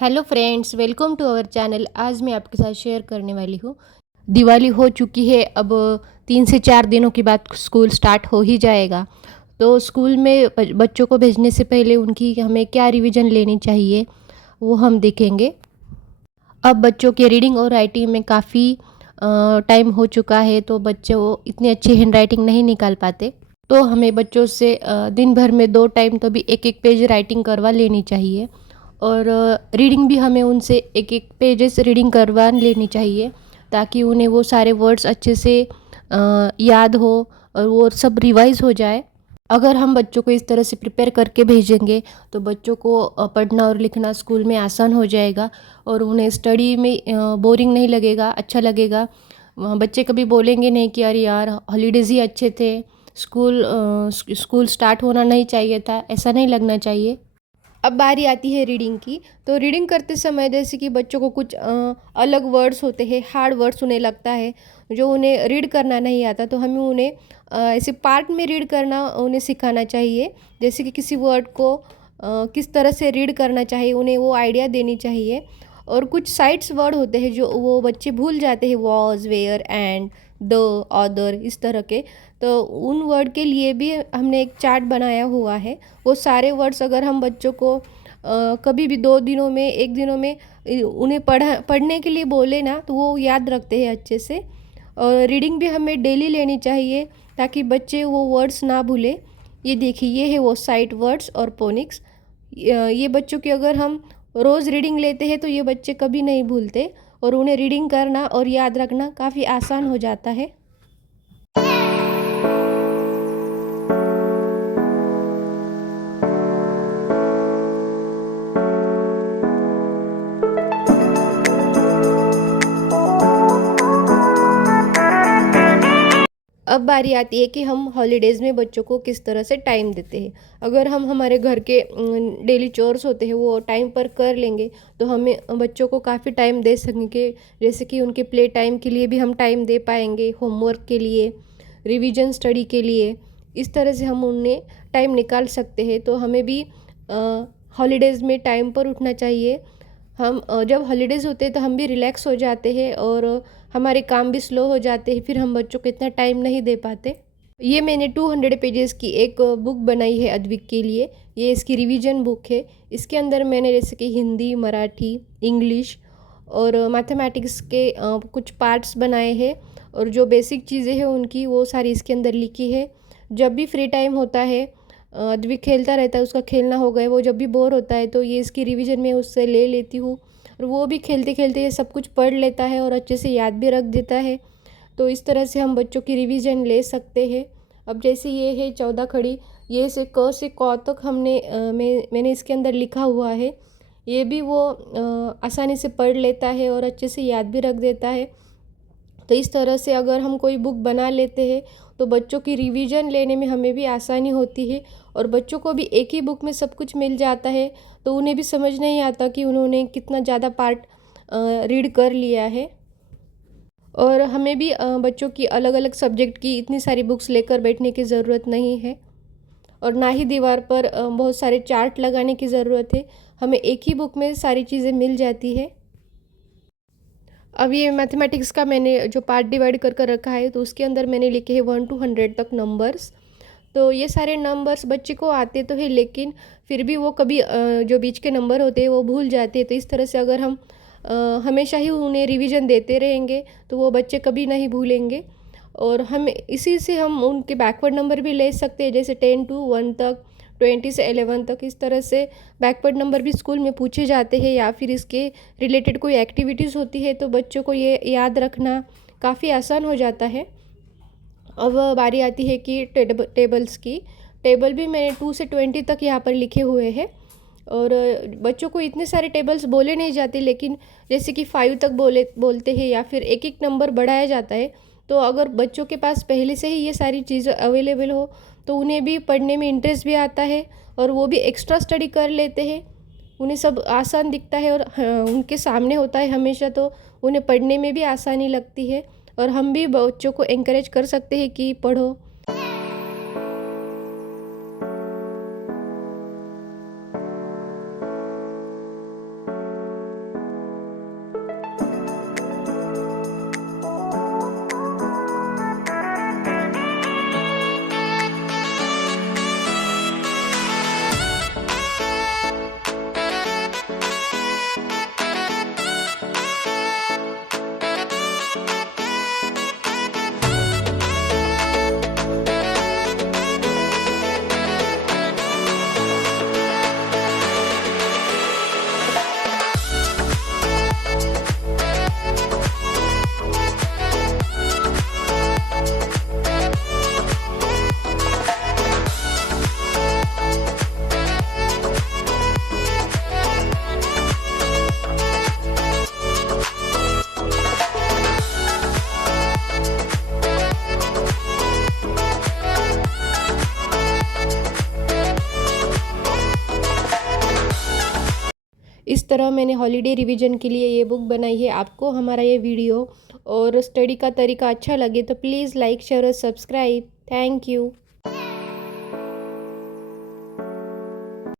Hello friends, welcome to our channel. आज मैं आपके साथ शेयर करने वाली हूँ। दिवाली हो चुकी है, अब 3 से 4 दिनों के बाद स्कूल स्टार्ट हो ही जाएगा। तो स्कूल में बच्चों को भेजने से पहले उनकी हमें क्या रिवीजन लेनी चाहिए वो हम देखेंगे। अब बच्चों के रीडिंग और राइटिंग में काफ़ी टाइम हो चुका है, तो बच्चे वो इतनी अच्छी हैंड राइटिंग नहीं निकाल पाते। तो हमें बच्चों से दिन भर में 2 टाइम तो भी एक एक पेज राइटिंग करवा लेनी चाहिए। और रीडिंग भी हमें उनसे एक एक पेजेस रीडिंग करवा लेनी चाहिए, ताकि उन्हें वो सारे वर्ड्स अच्छे से याद हो और वो सब रिवाइज हो जाए। अगर हम बच्चों को इस तरह से प्रिपेयर करके भेजेंगे तो बच्चों को पढ़ना और लिखना स्कूल में आसान हो जाएगा और उन्हें स्टडी में बोरिंग नहीं लगेगा, अच्छा लगेगा। बच्चे कभी बोलेंगे नहीं कि अरे यार हॉलीडेज़ ही अच्छे थे, स्कूल स्टार्ट होना नहीं चाहिए था, ऐसा नहीं लगना चाहिए। अब बारी आती है रीडिंग की। तो रीडिंग करते समय जैसे कि बच्चों को कुछ अलग वर्ड्स होते हैं, हार्ड वर्ड्स उन्हें लगता है, जो उन्हें रीड करना नहीं आता, तो हमें उन्हें ऐसे पार्ट में रीड करना उन्हें सिखाना चाहिए। जैसे कि किसी वर्ड को किस तरह से रीड करना चाहिए, उन्हें वो आइडिया देनी चाहिए। और कुछ साइड्स वर्ड होते हैं जो वो बच्चे भूल जाते हैं, was, where, and, the, other, इस तरह के। तो उन वर्ड के लिए भी हमने एक चार्ट बनाया हुआ है। वो सारे वर्ड्स अगर हम बच्चों को कभी भी 2 दिनों में, 1 दिनों में उन्हें पढ़ने के लिए बोले ना, तो वो याद रखते हैं अच्छे से। और रीडिंग भी हमें डेली लेनी चाहिए, ताकि बच्चे वो वर्ड्स ना भूले। ये देखिए, ये है वो साइट वर्ड्स और पोनिक्स। ये बच्चों की अगर हम रोज़ रीडिंग लेते हैं तो ये बच्चे कभी नहीं भूलते, और उन्हें रीडिंग करना और याद रखना काफ़ी आसान हो जाता है। अब बारी आती है कि हम हॉलीडेज़ में बच्चों को किस तरह से टाइम देते हैं। अगर हम हमारे घर के डेली चोर्स होते हैं वो टाइम पर कर लेंगे, तो हमें बच्चों को काफ़ी टाइम दे सकेंगे। जैसे कि उनके प्ले टाइम के लिए भी हम टाइम दे पाएंगे, होमवर्क के लिए, रिवीजन स्टडी के लिए। इस तरह से हम उन्हें टाइम निकाल सकते हैं। तो हमें भी हॉलीडेज़ में टाइम पर उठना चाहिए। हम जब हॉलीडेज़ होते हैं तो हम भी रिलैक्स हो जाते हैं और हमारे काम भी स्लो हो जाते हैं, फिर हम बच्चों को इतना टाइम नहीं दे पाते। ये मैंने 200 पेजेस की एक बुक बनाई है अद्विक के लिए। ये इसकी रिवीजन बुक है। इसके अंदर मैंने जैसे कि हिंदी, मराठी, इंग्लिश और मैथमेटिक्स के कुछ पार्ट्स बनाए हैं, और जो बेसिक चीज़ें हैं उनकी वो सारी इसके अंदर लिखी है। जब भी फ्री टाइम होता है, अद्विक खेलता रहता है, उसका खेलना हो गया, वो जब भी बोर होता है तो ये इसकी रिवीजन में उससे ले लेती हूँ, और वो भी खेलते खेलते ये सब कुछ पढ़ लेता है और अच्छे से याद भी रख देता है। तो इस तरह से हम बच्चों की रिवीजन ले सकते हैं। अब जैसे ये है 14 खड़ी, ये से क से क तक मैंने इसके अंदर लिखा हुआ है। ये भी वो आसानी से पढ़ लेता है और अच्छे से याद भी रख देता है। तो इस तरह से अगर हम कोई बुक बना लेते हैं तो बच्चों की रिवीजन लेने में हमें भी आसानी होती है, और बच्चों को भी एक ही बुक में सब कुछ मिल जाता है, तो उन्हें भी समझ नहीं आता कि उन्होंने कितना ज़्यादा पार्ट रीड कर लिया है। और हमें भी बच्चों की अलग अलग सब्जेक्ट की इतनी सारी बुक्स लेकर बैठने की ज़रूरत नहीं है, और ना ही दीवार पर बहुत सारे चार्ट लगाने की ज़रूरत है। हमें एक ही बुक में सारी चीज़ें मिल जाती है। अब ये मैथमेटिक्स का मैंने जो पार्ट डिवाइड कर कर रखा है, तो उसके अंदर मैंने लिखे हैं 1 to 100 तक नंबर्स। तो ये सारे नंबर्स बच्चे को आते तो है, लेकिन फिर भी वो कभी जो बीच के नंबर होते हैं वो भूल जाते हैं। तो इस तरह से अगर हम हमेशा ही उन्हें रिवीजन देते रहेंगे तो वो बच्चे कभी नहीं भूलेंगे। और हम इसी से हम उनके बैकवर्ड नंबर भी ले सकते हैं, जैसे 10 to 1 तक, 20 से 11 तक। इस तरह से बैकवर्ड नंबर भी स्कूल में पूछे जाते हैं, या फिर इसके रिलेटेड कोई एक्टिविटीज़ होती है तो बच्चों को ये याद रखना काफ़ी आसान हो जाता है। अब बारी आती है कि टेबल्स की। टेबल भी मैंने 2 से 20 तक यहाँ पर लिखे हुए हैं। और बच्चों को इतने सारे टेबल्स बोले नहीं जाते, लेकिन जैसे कि 5 तक बोलते हैं, या फिर एक एक नंबर बढ़ाया जाता है। तो अगर बच्चों के पास पहले से ही ये सारी चीज़ें अवेलेबल हो तो उन्हें भी पढ़ने में इंटरेस्ट भी आता है, और वो भी एक्स्ट्रा स्टडी कर लेते हैं। उन्हें सब आसान दिखता है, और हाँ, उनके सामने होता है हमेशा, तो उन्हें पढ़ने में भी आसानी लगती है। और हम भी बच्चों को एनकरेज कर सकते हैं कि पढ़ो। तरह मैंने हॉलीडे रिवीजन के लिए ये बुक बनाई है। आपको हमारा ये वीडियो और स्टडी का तरीका अच्छा लगे तो प्लीज़ लाइक शेयर और सब्सक्राइब। Thank you.